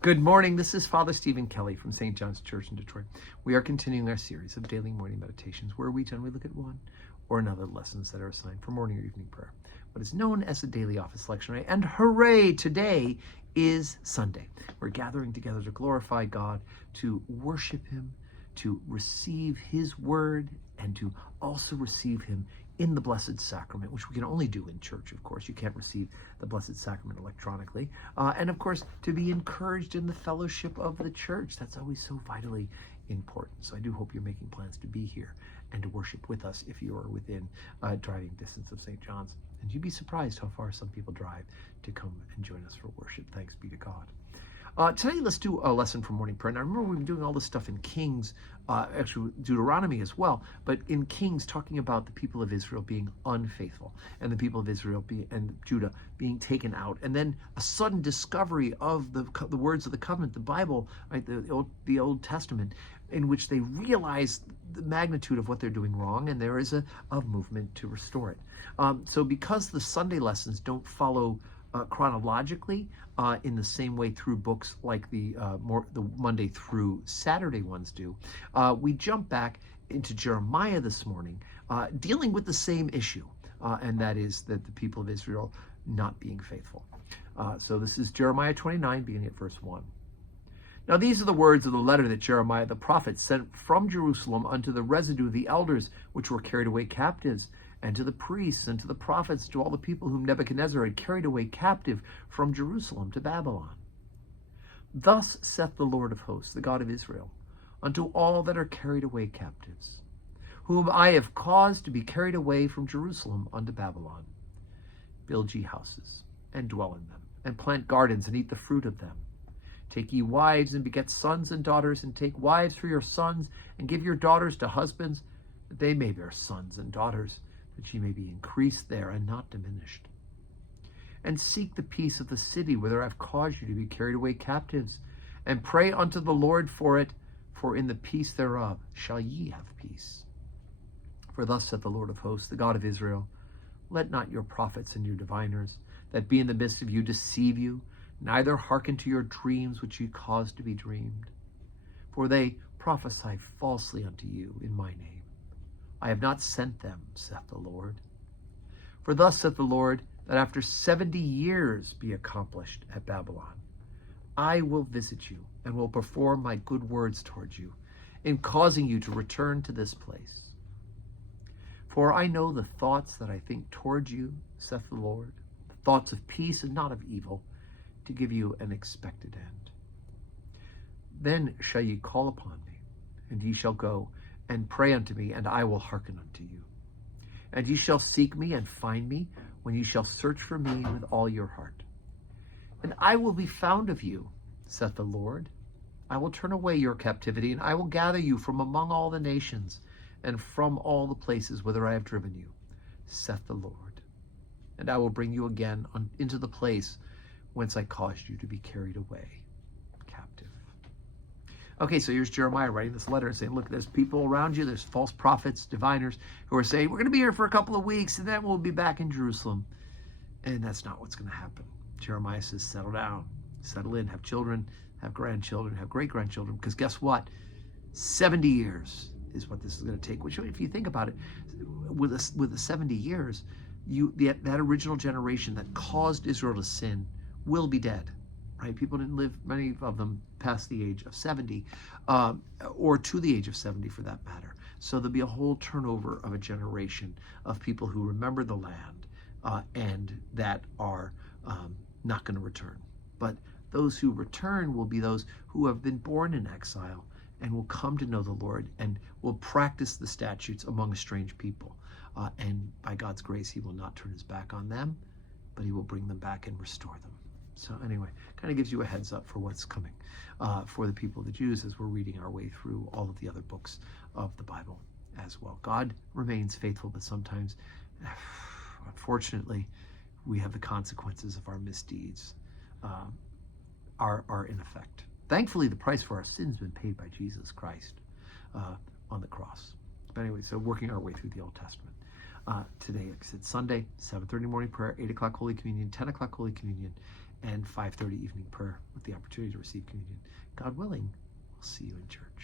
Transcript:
Good morning. This is Father Stephen Kelly from St. John's Church in Detroit. We are continuing our series of daily morning meditations where we generally look at one or another lessons that are assigned for morning or evening prayer, what is known as the daily office lectionary. And hooray, today is Sunday. We're gathering together to glorify God, to worship Him, to receive His word, and to also receive Him in the Blessed Sacrament, which we can only do in church, of course. You can't receive the Blessed Sacrament electronically. And of course, to be encouraged in the fellowship of the church. That's always so vitally important. So I do hope you're making plans to be here and to worship with us if you are within driving distance of St. John's. And you'd be surprised how far some people drive to come and join us for worship. Thanks be to God. Today, let's do a lesson from morning prayer. Now, remember, we've been doing all this stuff in Kings, actually Deuteronomy as well, but in Kings, talking about the people of Israel being unfaithful and the people of Israel and Judah being taken out, and then a sudden discovery of the words of the covenant, the Bible, right, the Old Testament, in which they realize the magnitude of what they're doing wrong, and there is a movement to restore it. So because the Sunday lessons don't follow chronologically in the same way through books like the Monday through Saturday ones do, we jump back into Jeremiah this morning, dealing with the same issue, and that is that the people of Israel not being faithful. So this is Jeremiah 29, beginning at verse 1. Now these are the words of the letter that Jeremiah the prophet sent from Jerusalem unto the residue of the elders which were carried away captives, and to the priests, and to the prophets, to all the people whom Nebuchadnezzar had carried away captive from Jerusalem to Babylon. Thus saith the Lord of hosts, the God of Israel, unto all that are carried away captives, whom I have caused to be carried away from Jerusalem unto Babylon. Build ye houses, and dwell in them, and plant gardens, and eat the fruit of them. Take ye wives, and beget sons and daughters, and take wives for your sons, and give your daughters to husbands, that they may bear sons and daughters, that ye may be increased there and not diminished. And seek the peace of the city whither I have caused you to be carried away captives, and pray unto the Lord for it, for in the peace thereof shall ye have peace. For thus saith the Lord of hosts, the God of Israel, let not your prophets and your diviners that be in the midst of you deceive you, neither hearken to your dreams which ye cause to be dreamed. For they prophesy falsely unto you in my name. I have not sent them, saith the Lord. For thus saith the Lord, that after 70 years be accomplished at Babylon, I will visit you, and will perform my good words towards you, in causing you to return to this place. For I know the thoughts that I think towards you, saith the Lord, thoughts of peace and not of evil, to give you an expected end. Then shall ye call upon me, and ye shall go and pray unto me, and I will hearken unto you. And ye shall seek me and find me, when ye shall search for me with all your heart. And I will be found of you, saith the Lord. I will turn away your captivity, and I will gather you from among all the nations, and from all the places whither I have driven you, saith the Lord. And I will bring you again into the place whence I caused you to be carried away captive. Okay, so here's Jeremiah writing this letter and saying, look, there's people around you, there's false prophets, diviners, who are saying, we're going to be here for a couple of weeks, and then we'll be back in Jerusalem. And that's not what's going to happen. Jeremiah says, settle down, settle in, have children, have grandchildren, have great-grandchildren, because guess what? 70 years is what this is going to take, which, if you think about it, with the 70 years, that original generation that caused Israel to sin will be dead. Right? People didn't live, many of them, past the age of 70, or to the age of 70 for that matter. So there'll be a whole turnover of a generation of people who remember the land and that are not going to return. But those who return will be those who have been born in exile and will come to know the Lord and will practice the statutes among a strange people. And by God's grace, He will not turn His back on them, but He will bring them back and restore them. So anyway, kind of gives you a heads up for what's coming for the people of the Jews as we're reading our way through all of the other books of the Bible as well. God remains faithful, but sometimes, unfortunately, we have the consequences of our misdeeds are in effect. Thankfully, the price for our sins has been paid by Jesus Christ on the cross. But anyway, so working our way through the Old Testament. Today, it's Sunday, 7:30 morning prayer, 8 o'clock Holy Communion, 10 o'clock Holy Communion, and 5:30 evening prayer with the opportunity to receive communion. God willing, we'll see you in church.